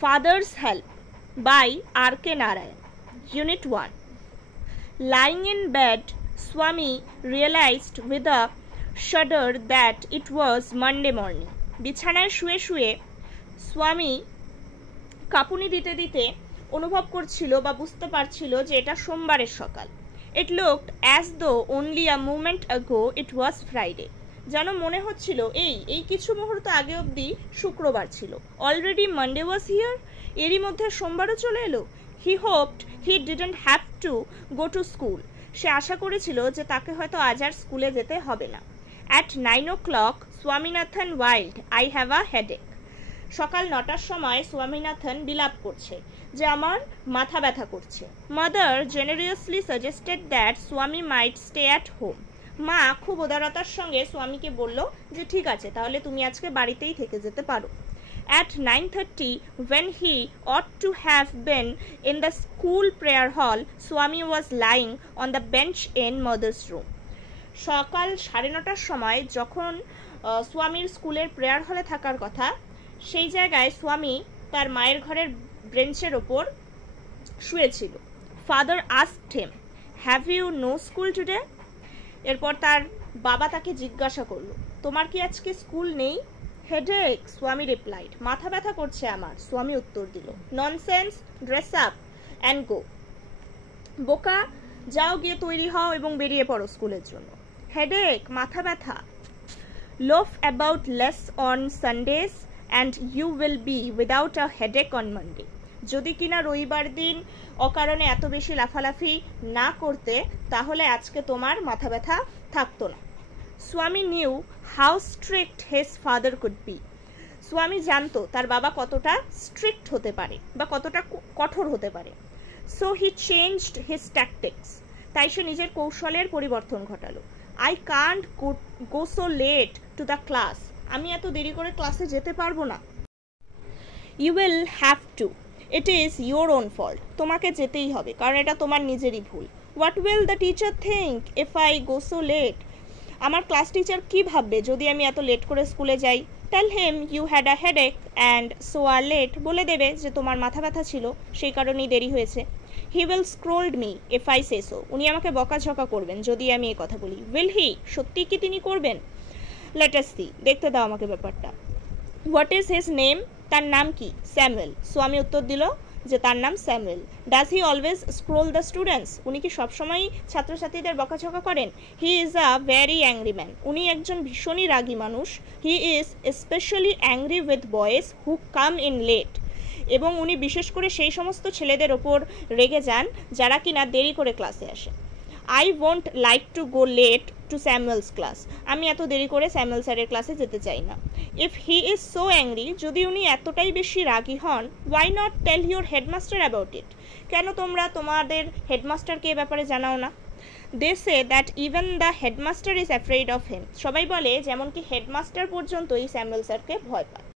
Father's Help by R.K. Narayan. Unit 1. Lying in bed, Swami realized with a shudder that it was Monday morning. বিছানায় শুয়ে শুয়ে স্বামী কাঁপুনি দিতে দিতে অনুভব করছিল বা বুঝতে পারছিল যে এটা সোমবারের সকাল। It looked as though only a moment ago it was Friday. যেন মনে হচ্ছিল এই কিছু মুহূর্ত আগে অবধি শুক্রবার ছিল। Already Monday was here. এরই মধ্যে সোমবারও চলে এলো। He hoped he didn't have to go to school. সে আশা করেছিল যে তাকে হয়তো আজ আর স্কুলে যেতে হবে না। At 9 o'clock, Swaminathan wailed, I have a headache. সকাল 9টার সময় স্বামীনাথন বিলাপ করছে যে আমার মাথা ব্যথা করছে। Mother generously suggested that Swami might stay at home. মা খুব উদারতার সঙ্গে স্বামীকে বলল যে ঠিক আছে, তাহলে তুমি আজকে বাড়িতেই থেকে যেতে পারো। At 9:30, when he ought to have been in the school prayer hall, Swami was lying on the bench in mother's room. সকাল 9:30টার সময় যখন স্বামীর স্কুলের প্রেয়ার হলে থাকার কথা, সেই জায়গায় স্বামী তার মায়ের ঘরের বেঞ্চের ওপর শুয়েছিল। Father asked him, have you no school today? এরপর তার বাবা তাকে জিজ্ঞাসা করলো, তোমার কি আজকে স্কুল নেই? হেডেক, স্বামী রিপ্লাইড, মাথা ব্যথা করছে আমার, স্বামী উত্তর দিল। Nonsense, dress up and go, বোকা, যাও গিয়ে তৈরি হও এবং বেরিয়ে পড়ো স্কুলের জন্য। হেডেক, মাথা ব্যথা। Loaf about less on Sundays and you will be without a headache on Monday. যদি কিনা রবিবার দিন অকারণে এত বেশি লাফালাফি না করতে, তাহলে আজকে তোমার মাথা ব্যথা থাকতো না। স্বামী new how strict his father could be. স্বামী জানতো তার বাবা কতটা স্ট্রিক্ট হতে পারে বা কতটা কঠোর হতে পারে। So he changed his tactics. তাই সে নিজের কৌশলের পরিবর্তন ঘটালো। I can't go so late to the class. আমি এত দেরি করে ক্লাসে যেতে পারবো না। You will have to, it is your own fault. তোমাকে যেতেই হবে, কারণ এটা তোমার নিজেরই ভুল। What will the teacher think if I go so late? আমার ক্লাস টিচার কি ভাববে যদি আমি এত লেট করে স্কুলে যাই? টেল him you had a headache and so are late. বলে দেবে যে তোমার মাথা ব্যথা ছিল, সেই কারণেই দেরি হয়েছে। He will scold me if I say so. উনি আমাকে বকাঝকা করবেন যদি আমি এই কথা বলি। উইল হি, সত্যি কি তিনি করবেন? লেট আস সি, দেখতে দাও আমাকে ব্যাপারটা। What is his name? তার নাম কি? স্যামুয়েল। স্বামী উত্তর দিল যে তার নাম Samuel. Does he always scold the students? উনি কি সবসময় ছাত্রছাত্রীদের বকাঝকা করেন? He is a very angry man. উনি একজন ভীষণই রাগী মানুষ। He is specially angry with boys who come in late. এবং উনি বিশেষ করে সেই সমস্ত ছেলেদের ওপর রেগে যান যারা কিনা দেরি করে ক্লাসে আসে। I won't like to go late to Samuel's class. আমি এত দেরি করে স্যামুয়েল স্যারের ক্লাসে যেতে চাই না। If he is so angry, যদি উনি এতটাই বেশি রাগী হন, why not tell your headmaster about it? কেন তোমরা তোমাদের হেডমাস্টারকে এ ব্যাপারে জানাও না? They say that even the headmaster is afraid of him. সবাই বলে যেমন কি হেডমাস্টার পর্যন্ত এই স্যামুয়েল স্যারকে ভয় পায়।